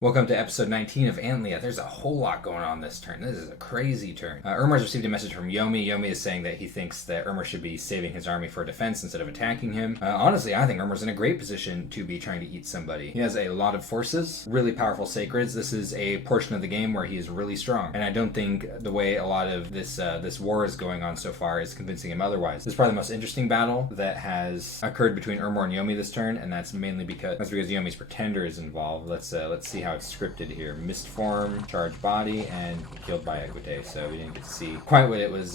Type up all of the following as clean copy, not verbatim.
Welcome to episode 19 of Antlia. There's a whole lot going on this turn. This is a crazy turn. Irmar's received a message from Yomi. Yomi is saying that he thinks that Irmar should be saving his army for defense instead of attacking him. Honestly, I think Irmar's in a great position to be trying to eat somebody. He has a lot of forces, really powerful sacreds. This is a portion of the game where he is really strong. And I don't think the way a lot of this war is going on so far is convincing him otherwise. This is probably the most interesting battle that has occurred between Irmar and Yomi this turn, and that's mainly because Yomi's Pretender is involved. Let's see how it's scripted here. Mist form, charged body, and killed by Equite. So we didn't get to see quite what it was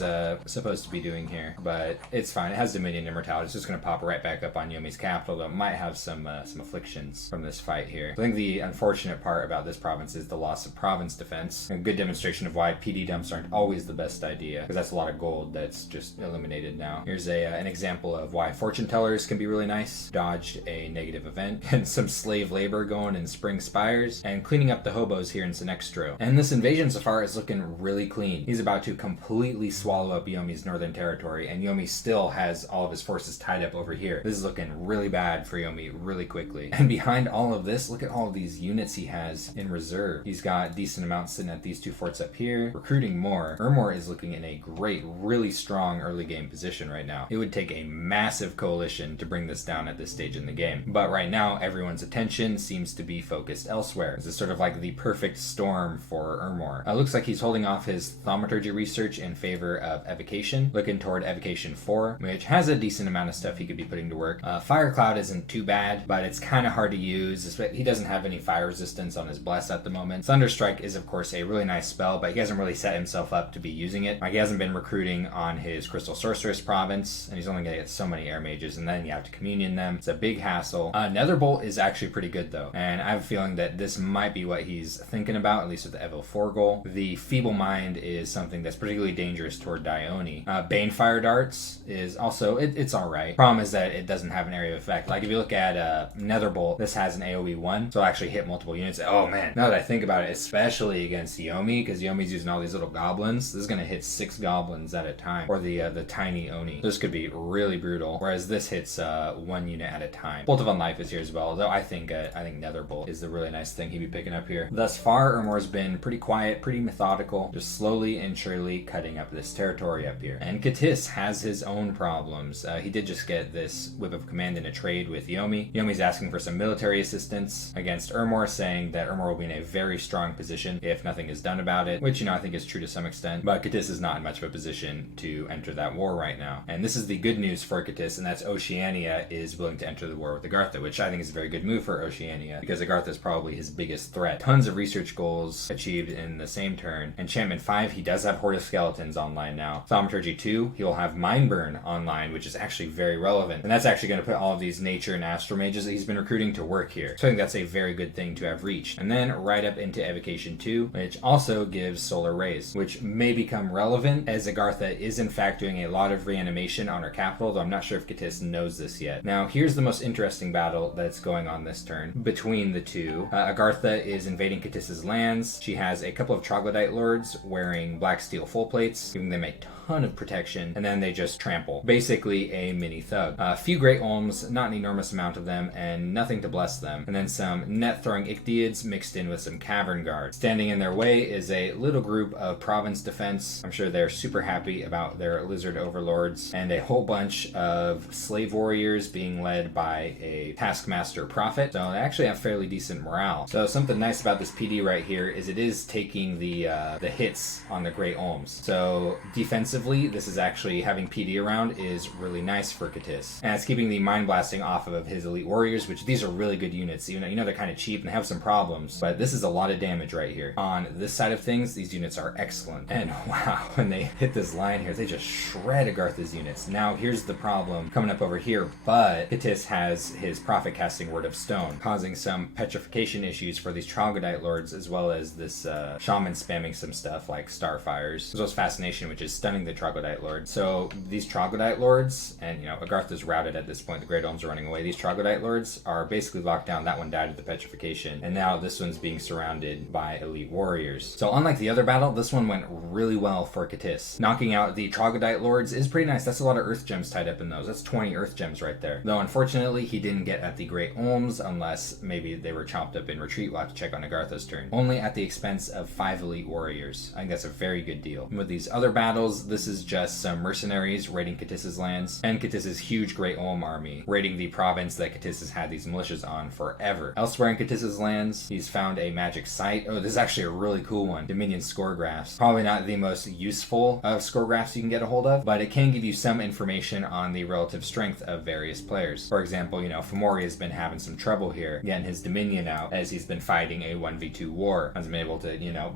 supposed to be doing here, but it's fine. It has Dominion Immortality. It's just going to pop right back up on Yomi's capital, though it might have some afflictions from this fight here. So I think the unfortunate part about this province is the loss of province defense. A good demonstration of why PD dumps aren't always the best idea, because that's a lot of gold that's just eliminated now. Here's an example of why fortune tellers can be really nice. Dodged a negative event and some slave labor going in Spring Spires and cleaning up the hobos here in Sinextro. And this invasion so far is looking really clean. He's about to completely swallow up Yomi's northern territory, and Yomi still has all of his forces tied up over here. This is looking really bad for Yomi really quickly. And behind all of this, look at all of these units he has in reserve. He's got decent amounts sitting at these two forts up here, recruiting more. Irmor is looking in a great, really strong early game position right now. It would take a massive coalition to bring this down at this stage in the game. But right now, everyone's attention seems to be focused elsewhere. This is sort of like the perfect storm for Irmor. Looks like he's holding off his thaumaturgy research in favor of evocation, looking toward evocation 4, which has a decent amount of stuff he could be putting to work. Fire Cloud isn't too bad, but it's kind of hard to use. He doesn't have any fire resistance on his bless at the moment. Thunderstrike is of course a really nice spell, but he hasn't really set himself up to be using it. He hasn't been recruiting on his Crystal Sorceress province, and he's only going to get so many air mages, and then you have to communion them. It's a big hassle. Netherbolt is actually pretty good though, and I have a feeling that this might be what he's thinking about, at least with the Evo 4 goal. The Feeble Mind is something that's particularly dangerous toward Dione. Banefire Darts is also, it's alright. Problem is that it doesn't have an area of effect. Like if you look at Netherbolt, this has an AoE 1, so it'll actually hit multiple units. Oh man, now that I think about it, especially against Yomi, because Yomi's using all these little goblins, this is going to hit 6 goblins at a time, or the tiny Oni. This could be really brutal, whereas this hits 1 unit at a time. Bolt of Unlife is here as well, though I think Netherbolt is the really nice thing he'd be picking up here. Thus far, Irmor's been pretty quiet, pretty methodical, just slowly and surely cutting up this territory up here. And Katis has his own problems. He did just get this Whip of Command in a trade with Yomi. Yomi's asking for some military assistance against Irmor, saying that Irmor will be in a very strong position if nothing is done about it, which, I think is true to some extent, but Katis is not in much of a position to enter that war right now. And this is the good news for Katis, and that's Oceania is willing to enter the war with Agartha, which I think is a very good move for Oceania, because Agartha is probably his biggest threat. Tons of research goals achieved in the same turn. Enchantment 5, he does have Horde of Skeletons online now. Thaumaturgy 2, he'll have Mindburn online, which is actually very relevant. And that's actually going to put all of these nature and astral mages that he's been recruiting to work here. So I think that's a very good thing to have reached. And then right up into Evocation 2, which also gives Solar Rays, which may become relevant as Agartha is in fact doing a lot of reanimation on her capital, though I'm not sure if Katis knows this yet. Now here's the most interesting battle that's going on this turn between the two. Agartha is invading Katis's lands. She has a couple of Troglodyte lords wearing black steel full plates, giving them a ton of protection, and then they just trample. Basically a mini thug. A few Great Olms, not an enormous amount of them, and nothing to bless them. And then some net-throwing Ichthyeids mixed in with some Cavern Guards. Standing in their way is a little group of province defense. I'm sure they're super happy about their lizard overlords, and a whole bunch of slave warriors being led by a taskmaster prophet. So they actually have fairly decent morale. So something nice about this PD right here is it is taking the hits on the Great Olms. So defensively, this is actually having PD around is really nice for Katis. And it's keeping the Mind Blasting off of his elite warriors, which these are really good units. You know they're kind of cheap and have some problems, but this is a lot of damage right here. On this side of things, these units are excellent. And wow, when they hit this line here, they just shred Agartha's units. Now here's the problem coming up over here, but Katis has his prophet casting Word of Stone, causing some petrification issues for these Troglodyte lords, as well as this shaman spamming some stuff like Starfires, as well as Fascination, which is stunning the Troglodyte lord. So these Troglodyte lords, and Agartha's routed at this point, the Great Olms are running away, these Troglodyte lords are basically locked down. That one died of the petrification, and now this one's being surrounded by elite warriors. So unlike the other battle, this one went really well for Katis. Knocking out the Troglodyte lords is pretty nice. That's a lot of earth gems tied up in those. That's 20 earth gems right there. Though unfortunately he didn't get at the Great Olms unless maybe they were chopped up in retreat retreat we'll have to check on Agartha's turn. Only at the expense of 5 elite warriors. I think that's a very good deal. And with these other battles, this is just some mercenaries raiding Katis's lands, and Katis's huge Great Olm army raiding the province that Katis has had these militias on forever. Elsewhere in Katis's lands, he's found a magic site. Oh, this is actually a really cool one. Dominion score graphs. Probably not the most useful of score graphs you can get a hold of, but it can give you some information on the relative strength of various players. For example, Fomori has been having some trouble here getting his Dominion out as he's been fighting a 1v2 war. Has been able to,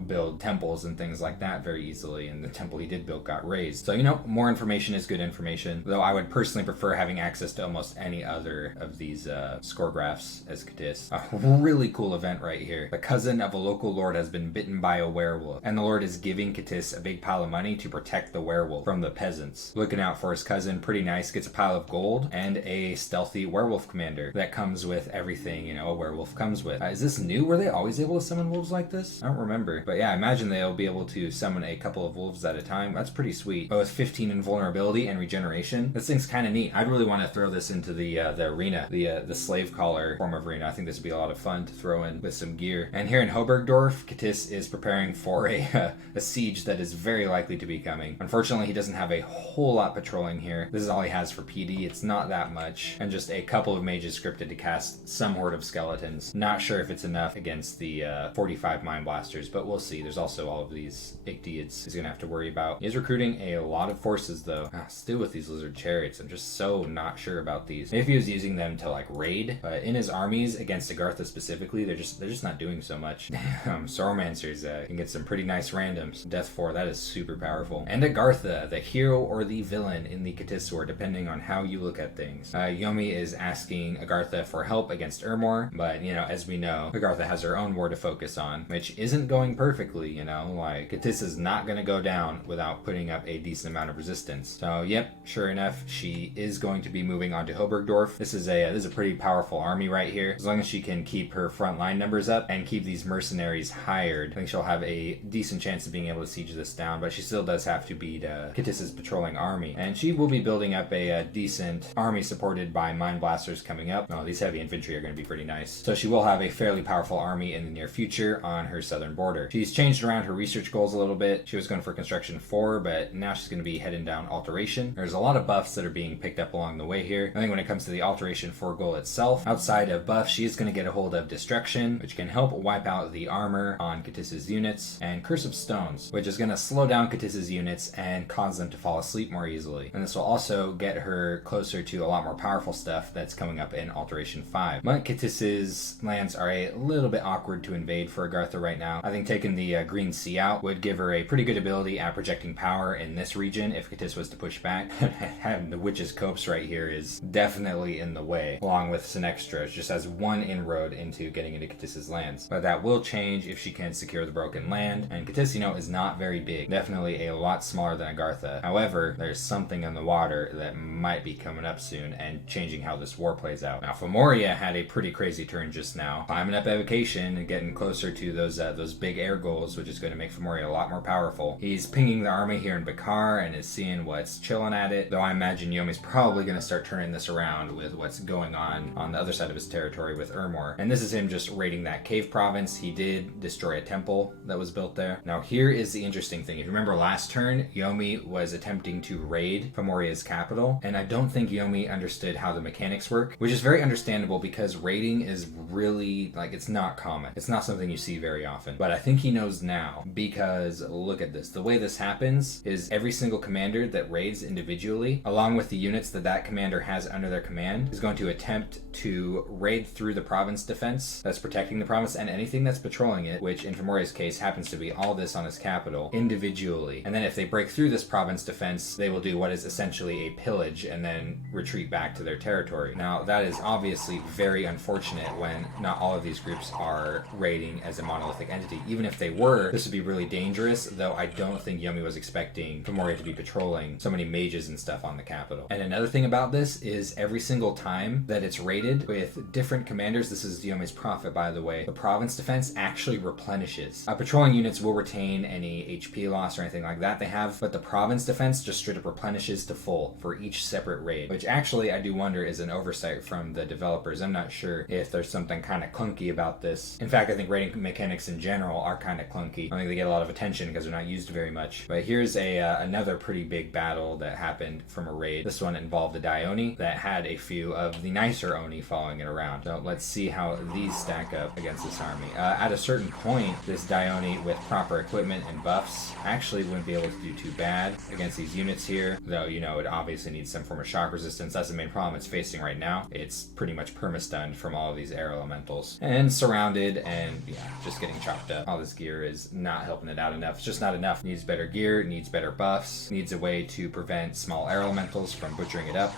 build temples and things like that very easily, and the temple he did build got raised. So, more information is good information, though I would personally prefer having access to almost any other of these score graphs as Katis. A really cool event right here. The cousin of a local lord has been bitten by a werewolf, and the lord is giving Katis a big pile of money to protect the werewolf from the peasants. Looking out for his cousin, pretty nice, gets a pile of gold and a stealthy werewolf commander that comes with everything, a werewolf comes with. Is this new? Were they always able to summon wolves like this? I don't remember. But yeah, I imagine they'll be able to summon a couple of wolves at a time. That's pretty sweet. But with 15 invulnerability and regeneration, this thing's kind of neat. I'd really want to throw this into the arena, the slave collar form of arena. I think this would be a lot of fun to throw in with some gear. And here in Hobergdorf, Katis is preparing for a siege that is very likely to be coming. Unfortunately, he doesn't have a whole lot patrolling here. This is all he has for PD. It's not that much. And just a couple of mages scripted to cast some horde of skeletons. Not sure if it's enough against the 45 Mind Blasters, but we'll see. There's also all of these Ictiods he's going to have to worry about. He's recruiting a lot of forces, though. Still with these lizard chariots, I'm just so not sure about these. Maybe if he was using them to raid, but in his armies against Agartha specifically, they're just not doing so much. Soromancers can get some pretty nice randoms. Death 4, that is super powerful. And Agartha, the hero or the villain in the Katis War, depending on how you look at things. Yomi is asking Agartha for help against Urmor, but as we know, Agartha has her own war to focus on, which isn't going perfectly. Katis is not going to go down without putting up a decent amount of resistance. So yep, sure enough, she is going to be moving on to Hobergdorf. This is a pretty powerful army right here. As long as she can keep her front line numbers up and keep these mercenaries hired, I think she'll have a decent chance of being able to siege this down, but she still does have to beat Katis's patrolling army. And she will be building up a decent army supported by Mind Blasters coming up. Oh, these heavy infantry are going to be pretty nice. So she will have a fairly powerful army in the near future on her southern border. She's changed around her research goals a little bit. She was going for construction 4, but now she's going to be heading down alteration. There's a lot of buffs that are being picked up along the way here. I think when it comes to the alteration 4 goal itself, outside of buff, she is going to get a hold of destruction, which can help wipe out the armor on Katis's units, and Curse of Stones, which is going to slow down Katis's units and cause them to fall asleep more easily. And this will also get her closer to a lot more powerful stuff that's coming up in Alteration 5. But Katis's lands are a little bit awkward to invade for Agartha right now. I think taking the Green Sea out would give her a pretty good ability at projecting power in this region if Katis was to push back. Having the Witch's Copse right here is definitely in the way, along with Sinextra. It just has one inroad into getting into Katis's lands. But that will change if she can secure the Broken Land, and Katis, is not very big. Definitely a lot smaller than Agartha. However, there's something in the water that might be coming up soon and changing how this war plays out. Now, Fomoria had a pretty crazy turn just now, climbing up Evocation and getting closer to those big air goals, which is going to make Fomoria a lot more powerful. He's pinging the army here in Bakar and is seeing what's chilling at it, though I imagine Yomi's probably going to start turning this around with what's going on the other side of his territory with Urmor. And this is him just raiding that cave province. He did destroy a temple that was built there. Now, here is the interesting thing. If you remember last turn, Yomi was attempting to raid Fomoria's capital, and I don't think Yomi understood how the mechanics work, which is very understandable because raiding is really, it's not common. It's not something you see very often. But I think he knows now, because look at this. The way this happens is every single commander that raids individually, along with the units that commander has under their command, is going to attempt to raid through the province defense that's protecting the province and anything that's patrolling it, which in Fomoria's case happens to be all this on his capital, individually. And then if they break through this province defense, they will do what is essentially a pillage and then retreat back to their territory. Now, that is obviously very unfortunate when not all of these groups are raiding as a monolithic entity. Even if they were, this would be really dangerous, though I don't think Yomi was expecting Fomoria to be patrolling so many mages and stuff on the capital. And another thing about this is every single time that it's raided with different commanders, this is Yomi's profit, by the way, the province defense actually replenishes. Patrolling units will retain any HP loss or anything like that they have, but the province defense just straight up replenishes to full for each separate raid, which actually I do wonder is an oversight from the developers. I'm not sure if there's something kind of clunky clunky about this. In fact, I think raiding mechanics in general are kind of clunky. I don't think they get a lot of attention because they're not used very much. But here's another pretty big battle that happened from a raid. This one involved a Dione that had a few of the nicer Oni following it around. So let's see how these stack up against this army. At a certain point, this Dione with proper equipment and buffs actually wouldn't be able to do too bad against these units here, though, you know, it obviously needs some form of shock resistance. That's the main problem it's facing right now. It's pretty much perma-stunned from all of these air elementals. And surrounded and, yeah, just getting chopped up. All this gear is not helping it out enough. It's just not enough. Needs better gear, needs better buffs, needs a way to prevent small air elementals from butchering it up.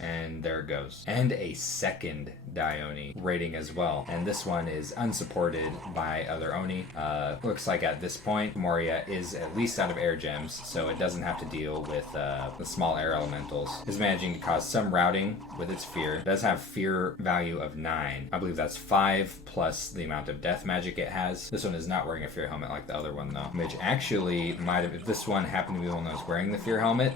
And there it goes. And a second Dione raiding as well. And this one is unsupported by other Oni. Looks like at this point, Moria is at least out of air gems, so it doesn't have to deal with the small air elementals. Is managing to cause some routing with its fear. It does have fear value of 9. I believe that's 5 plus the amount of death magic it has. This one is not wearing a fear helmet like the other one though, which actually might have, if this one happened to be the one that was wearing the fear helmet,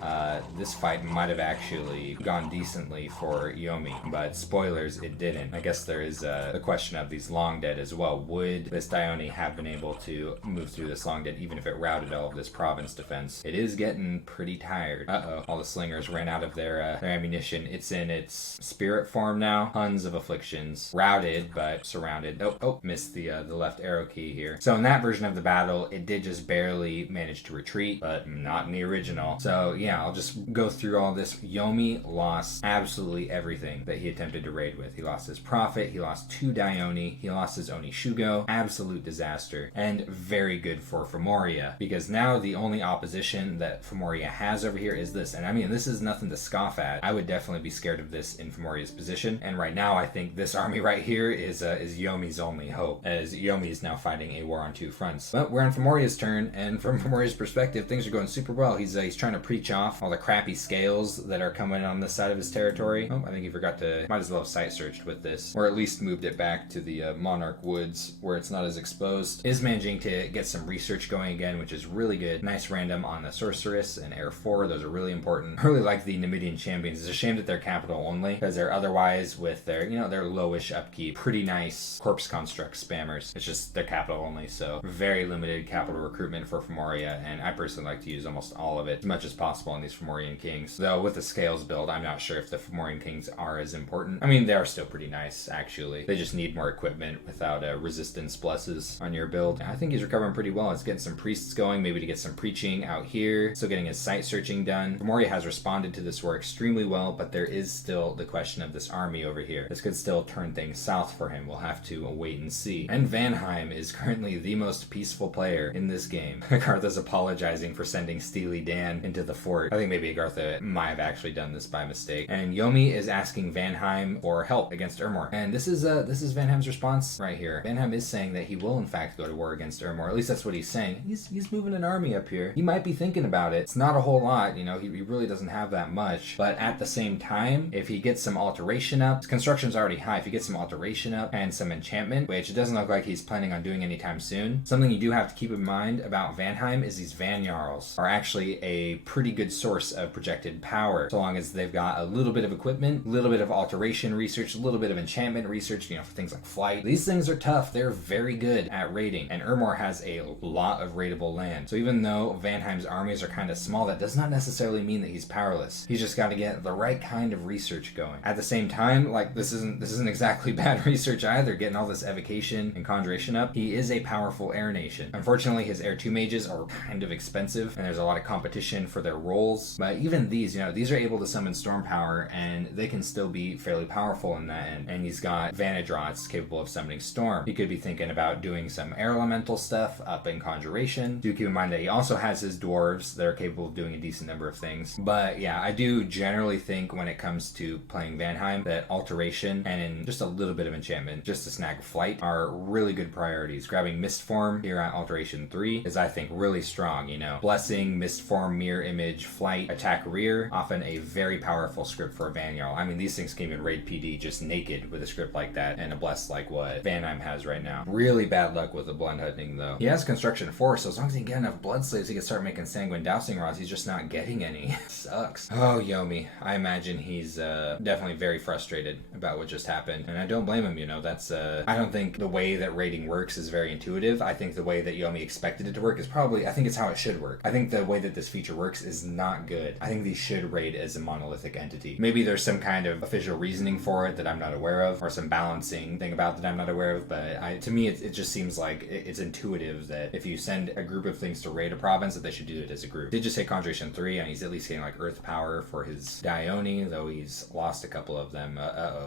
this fight might have actually gone decently for Yomi, but spoilers, it didn't. I guess there is the question of these long dead as well. Would this Dione have been able to move through this long dead even if it routed all of this province defense? It is getting pretty tired. All the slingers ran out of their ammunition. It's in its spirit form now. Tons of afflictions. Routed, but surrounded. Missed the left arrow key here. So in that version of the battle, it did just barely manage to retreat, but not in the original. So yeah, I'll just go through all this. Yomi lost absolutely everything that he attempted to raid with. He lost his Prophet, he lost 2 Dione, he lost his Oni Shugo. Absolute disaster. And very good for Fomoriya, because now the only opposition that Fomoriya has over here is this. And I mean, this is nothing to scoff at. I would definitely be scared of this in Fomoriya's position. And right now, I think this army right here is Yomi's only hope, as Yomi is now fighting a war on 2 fronts. But we're on Fomoriya's turn, and from Fomoriya's perspective, things are going super well. He's trying to preach off all the crappy scales that are coming on this side of his territory. I think he forgot to, might as well have sight searched with this, or at least moved it back to the Monarch Woods where it's not as exposed. Is managing to get some research going again, which is really good. Nice random on the Sorceress and Air 4. Those are really important. I really like the Numidian champions. It's a shame that they're capital only, because they're otherwise, with their, you know, their lowish upkeep, pretty nice corpse construct spammers. It's just they're capital only, so very limited capital recruitment for Fomoriya, and I personally like to use almost all of it as much as possible on these Fomorian kings. Though with the scales build, I'm not sure if the Fomorian kings are as important. I mean, they are still pretty nice, actually. They just need more equipment without resistance pluses on your build. I think he's recovering pretty well. It's getting some priests going, maybe to get some preaching out here. Still getting his sight searching done. Fomoriya has responded to this war extremely well, but there is still the question of this army over here. This could still turn things south for him. We'll have to wait and see. And Vanheim is currently the most peaceful player in this game. Agartha's apologizing for sending Steely Dan into the fort. I think maybe Agartha might have actually done this by mistake. And Yomi is asking Vanheim for help against Ermor. And this is Vanheim's response right here. Vanheim is saying that he will in fact go to war against Ermor. At least that's what he's saying. He's moving an army up here. He might be thinking about it. It's not a whole lot, you know, he really doesn't have that much. But at the same time, if he gets some alteration up, his construction's already high. If he gets some alteration up and some enchantment, which it doesn't look like he's planning on doing anytime soon, something you do have to keep in mind about Vanheim is these Van Jarls are actually a pretty good source of projected power, so long as they've got a little bit of equipment, a little bit of alteration research, a little bit of enchantment research, you know, for things like flight. These things are tough. They're very good at raiding, and Ermor has a lot of raidable land. So even though Vanheim's armies are kind of small, that does not necessarily mean that he's powerless. He's just got to get the right kind of research going. At the same time, like, this isn't exactly bad research either, getting all this evocation and conjuration up. He is a powerful air nation. Unfortunately, his air 2 mages are kind of expensive, and there's a lot of competition for their roles. But even these, you know, these are able to summon storm power, and they can still be fairly powerful in that end. And he's got Vanadrots capable of summoning storm. He could be thinking about doing some air elemental stuff up in conjuration. Do keep in mind that he also has his dwarves that are capable of doing a decent number of things. But yeah, I do generally think when it comes to playing Vanheim that alteration and in just a little bit of enchantment just to snag flight are really good priorities. Grabbing mist form here on alteration 3 is, I think, really strong, you know. Blessing, mist form, mirror image, flight, attack rear, often a very powerful script for a Van Jarl. I mean, these things can even raid PD just naked with a script like that and a bless like what Vanheim has right now. Really bad luck with the Blood Hunting, though. He has Construction 4, so as long as he can get enough Blood Slaves, he can start making Sanguine Dousing Rods. He's just not getting any. Sucks. Oh, Yomi. I imagine he's definitely very frustrated about what just happened, and I don't blame him. That's I don't think the way that raiding works is very intuitive. I think the way that Yomi expected it to work is probably, I think it's how it should work. I think the way that this feature works is not good. I think these should raid as a monolithic entity. Maybe there's some kind of official reasoning for it that I'm not aware of, or some balancing thing about that I'm not aware of, but to me it just seems like it's intuitive that if you send a group of things to raid a province, that they should do it as a group. Did just say Conjuration 3, and he's at least getting like Earth Power for his Dione, though he's lost a couple of them.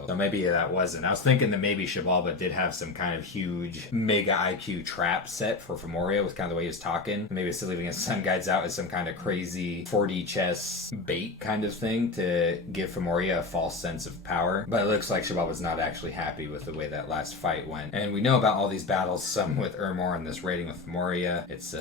So maybe that wasn't. I was thinking that maybe Xibalba did have some kind of huge mega IQ trap set for Femoria with kind of the way he was talking. Maybe he's still leaving his Sun Guides out as some kind of crazy 4D chess bait kind of thing to give Femoria a false sense of power. But it looks like Xibalba's not actually happy with the way that last fight went. And we know about all these battles, some with Urmor and this raiding with Femoria. It's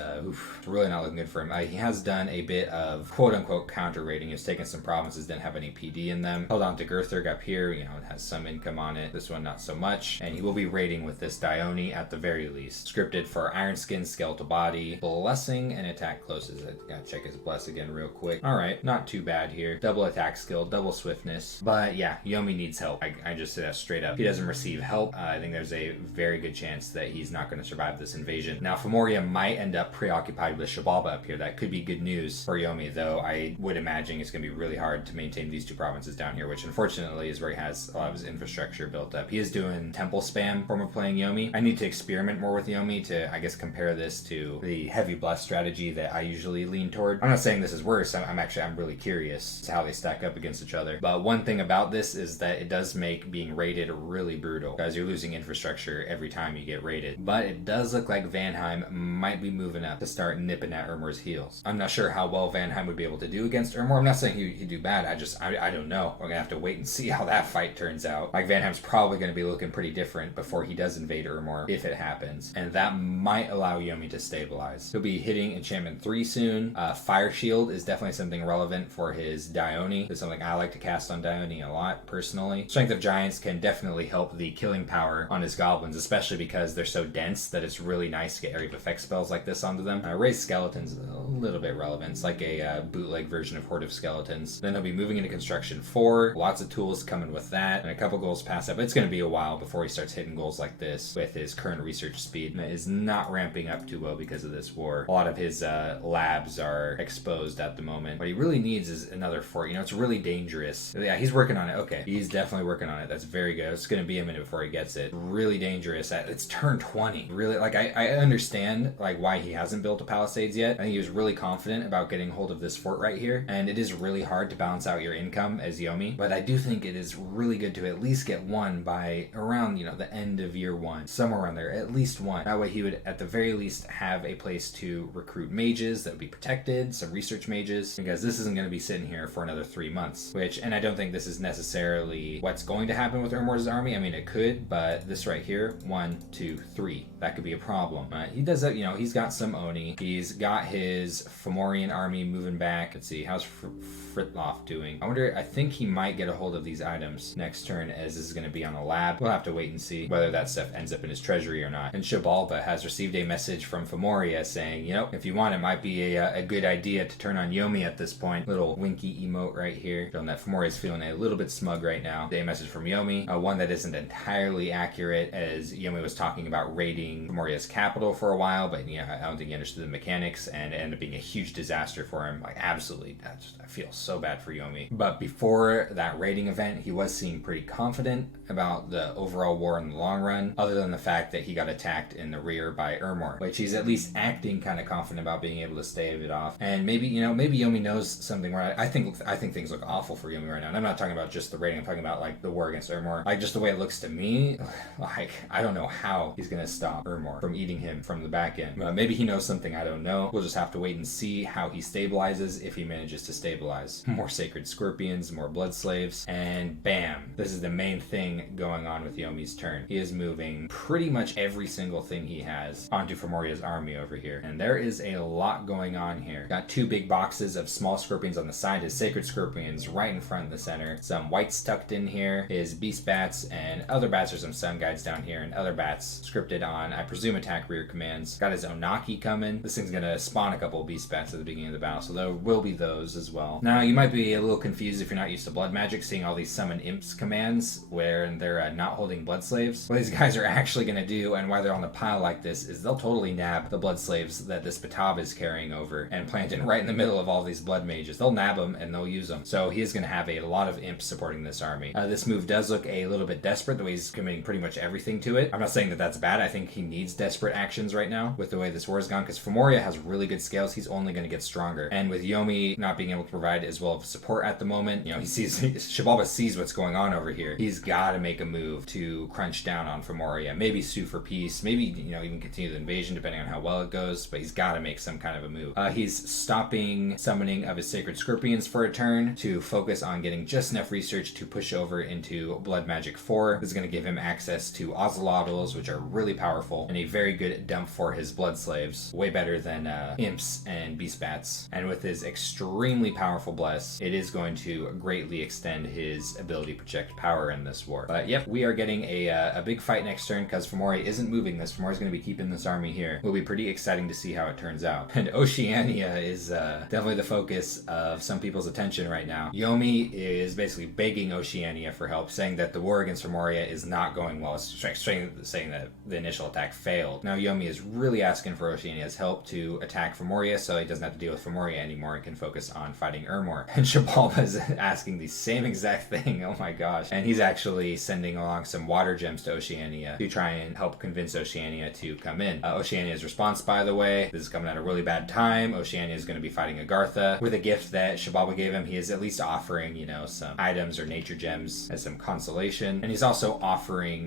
really not looking good for him. He has done a bit of quote-unquote counter raiding. He's taken some provinces, didn't have any PD in them. Held on to Gurthurg up here, it has some income on it. This one not so much. And he will be raiding with this Dione at the very least. Scripted for Iron Skin, Skeletal Body, Blessing, and Attack Closes. I gotta check his Bless again real quick. Alright, not too bad here. Double attack skill, double swiftness. But yeah, Yomi needs help. I just say that straight up. If he doesn't receive help, I think there's a very good chance that he's not going to survive this invasion. Now, Femoria might end up preoccupied with Xibalba up here. That could be good news for Yomi, though I would imagine it's going to be really hard to maintain these two provinces down here, which unfortunately is where he has a lot of his infrastructure built up. He is doing temple spam form of playing Yomi. I need to experiment more with Yomi to, I guess, compare this to the heavy blast strategy that I usually lean toward. I'm not saying this is worse. I'm really curious to how they stack up against each other. But one thing about this is that it does make being raided really brutal, because you're losing infrastructure every time you get raided. But it does look like Vanheim might be moving up to start nipping at Urmor's heels. I'm not sure how well Vanheim would be able to do against Urmor. I'm not saying he'd do bad. I don't know. We're gonna have to wait and see how that fight turns out. Like, Vanheim's probably gonna be looking pretty different before he does invade Urmor, if it happens. And that might allow Yomi to stabilize. He'll be hitting Enchantment 3 soon. Fire Shield is definitely something relevant for his Dione. It's something I like to cast on Dione a lot, personally. Strength of Giants can definitely help the killing power on his goblins, especially because they're so dense that it's really nice to get area of effect spells like this onto them. Raised Skeletons is a little bit relevant. It's like a bootleg version of Horde of Skeletons. Then he'll be moving into Construction 4. Lots of tools coming with that, and a couple goals past that, but it's going to be a while before he starts hitting goals like this with his current research speed. And it is not ramping up too well because of this war. A lot of his labs are exposed at the moment. What he really needs is another fort. It's really dangerous. Yeah, he's working on it. Okay, he's definitely working on it. That's very good. It's going to be a minute before he gets it. Really dangerous. It's turn 20. Really, I understand why he hasn't built a Palisades yet. I think he was really confident about getting hold of this fort right here, and it is really hard to balance out your income as Yomi, but I do think it is really good to at least get one by around, the end of year 1. Somewhere around there, at least one. That way he would at the very least have a place to recruit mages that would be protected, some research mages, because this isn't going to be sitting here for another 3 months, and I don't think this is necessarily what's going to happen with Urmor's army. I mean, it could, but this right here, 1, 2, 3, that could be a problem. He does that, he's got some Oni, he's got his Fomorian army moving back. Let's see, how's Fritloff doing? I think he might get a hold of these items next turn, as this is going to be on a lab. We'll have to wait and see whether that stuff ends up in his treasury or not. And Xibalba has received a message from Femoria saying, if you want, it might be a good idea to turn on Yomi at this point. Little winky emote right here, showing that Femoria is feeling a little bit smug right now. A message from Yomi, one that isn't entirely accurate, as Yomi was talking about raiding Femoria's capital for a while, but I don't think he understood the mechanics, and it ended up being a huge disaster for him. Absolutely, I feel so bad for Yomi. But before that raiding event, he was seeming pretty confident about the overall war in the long run, other than the fact that he got attacked in the rear by Urmor, which he's at least acting kind of confident about being able to stave it off. And maybe Yomi knows something where I think things look awful for Yomi right now. And I'm not talking about just the raiding, I'm talking about the war against Urmor. Just the way it looks to me, I don't know how he's gonna stop stop Ermor from eating him from the back end. Maybe he knows something I don't know. We'll just have to wait and see how he stabilizes, if he manages to stabilize. More sacred scorpions, more blood slaves, and bam. This is the main thing going on with Yomi's turn. He is moving pretty much every single thing he has onto Fomoria's army over here. And there is a lot going on here. Got 2 big boxes of small scorpions on the side, his sacred scorpions right in front in the center. Some whites tucked in here, his beast bats and other bats. There's some sun guides down here and other bats scripted on, I presume, attack rear commands. Got his Onaki coming. This thing's gonna spawn a couple of beast bats at the beginning of the battle, so there will be those as well. Now, you might be a little confused if you're not used to blood magic, seeing all these summon imps commands where they're not holding blood slaves. What these guys are actually gonna do, and why they're on the pile like this, is they'll totally nab the blood slaves that this Batab is carrying over and plant it right in the middle of all these blood mages. They'll nab them and they'll use them. So he is gonna have a lot of imps supporting this army. This move does look a little bit desperate, the way he's committing pretty much everything to it. I'm not saying that that's bad. I think he needs desperate actions right now with the way this war has gone, because Fomoria has really good scales. He's only going to get stronger. And with Yomi not being able to provide as well of support at the moment, he sees, Xibalba sees what's going on over here. He's got to make a move to crunch down on Fomoria. Maybe sue for peace. Maybe, even continue the invasion depending on how well it goes, but he's got to make some kind of a move. He's stopping summoning of his sacred scorpions for a turn to focus on getting just enough research to push over into Blood Magic 4. This is going to give him access to Ocelotls, which are really powerful, and a very good dump for his blood slaves. Way better than imps and beast bats. And with his extremely powerful bless, it is going to greatly extend his ability to project power in this war. But yep, we are getting a big fight next turn, because Fomoria isn't moving this. Fomoria's going to be keeping this army here. Will be pretty exciting to see how it turns out. And Oceania is definitely the focus of some people's attention right now. Yomi is basically begging Oceania for help, saying that the war against Fomoria is not going well, saying that the initial attack failed. Now Yomi is really asking for Oceania's help to attack Fomoria so he doesn't have to deal with Fomoria anymore and can focus on fighting Ermor. And Xibalba is asking the same exact thing. Oh my gosh. And he's actually sending along some water gems to Oceania to try and help convince Oceania to come in. Oceania's response, by the way, this is coming at a really bad time. Oceania is going to be fighting Agartha. With a gift that Xibalba gave him, he is at least offering, some items or nature gems as some consolation. And he's also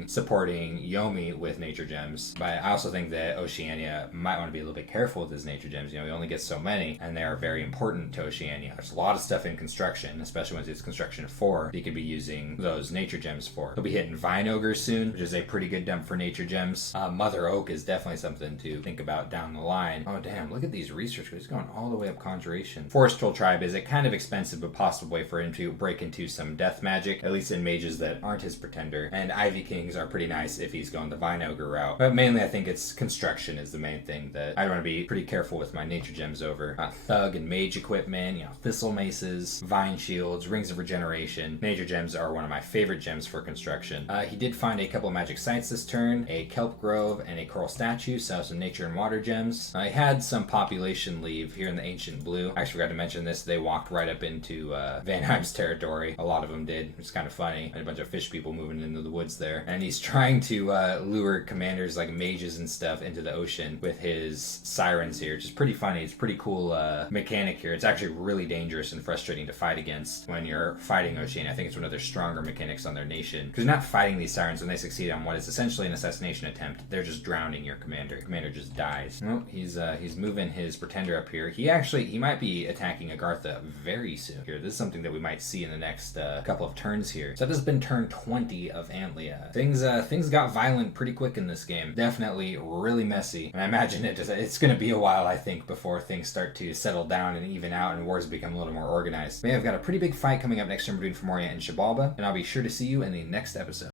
supporting Yomi with nature gems. But I also think that Oceania might want to be a little bit careful with his nature gems. He only gets so many, and they are very important to Oceania. There's a lot of stuff in construction, especially when it's construction 4, he could be using those nature gems for. He'll be hitting Vine Ogre soon, which is a pretty good dump for nature gems. Mother Oak is definitely something to think about down the line. Oh damn, look at these research. He's going all the way up Conjuration. Forest Troll Tribe is a kind of expensive but possible way for him to break into some death magic, at least in mages that aren't his pretender. And Ivy Kings are pretty nice if he's going the Vine Ogre route. But mainly I think it's construction is the main thing that I want to be pretty careful with my nature gems over. Thug and mage equipment, thistle maces, vine shields, rings of regeneration. Nature gems are one of my favorite gems for construction. He did find a couple of magic sites this turn, a kelp grove and a coral statue, so some nature and water gems. I had some population leave here in the Ancient Blue. I actually forgot to mention this. They walked right up into Vanheim's territory. A lot of them did. It's kind of funny. And a bunch of fish people moving into the woods there. And he's trying to lure commanders like mages and stuff into the ocean with his sirens here, which is pretty funny. It's a pretty cool mechanic here. It's actually really dangerous and frustrating to fight against when you're fighting Oceania. I think it's one of their stronger mechanics on their nation, because you're not fighting these sirens when they succeed on what is essentially an assassination attempt. They're just drowning your commander. The commander just dies. Well, he's moving his pretender up here. He might be attacking Agartha very soon here. This is something that we might see in the next couple of turns here. So this has been turn 20 of Antlia. Things got violent pretty quick in this game. Definitely really messy. And I imagine it's going to be a while, I think, before things start to settle down and even out and wars become a little more organized. I've got a pretty big fight coming up next turn between Fomoria and Xibalba, and I'll be sure to see you in the next episode.